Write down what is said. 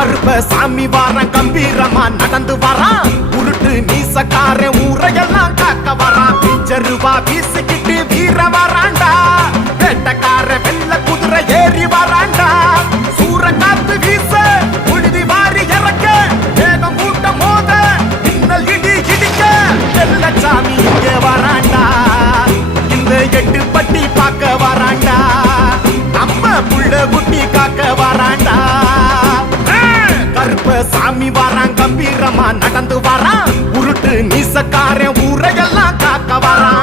கருப்ப சாமி வாரான் கம்பீரமா நடந்து வரான் உருட்டு நீசக்கார ஊரையெல்லாம் காக்க வரான் பிச்சருவா வீசிக்கிட்டு வீர வராண்டா வேட்டக்கார வெள்ள குதிரை ஏறி வராண்டா சூற காத்து வீச புழுதி வாரி இறக்க வேகம் கூட்டம் மோத மின்னல் இடி இடிக்க வெள்ளச்சாமி இங்கே வராண்டா இந்த எட்டு பட்டி பார்க்க வராண்டா நம்ம புள்ள குட்டி காக்க வராண்டா கருப்ப சாமி வாரான் கம்பீரமா நடந்து வரான் உருட்டு நீசக்காரன் ஊரையெல்லாம் காக்க வரான்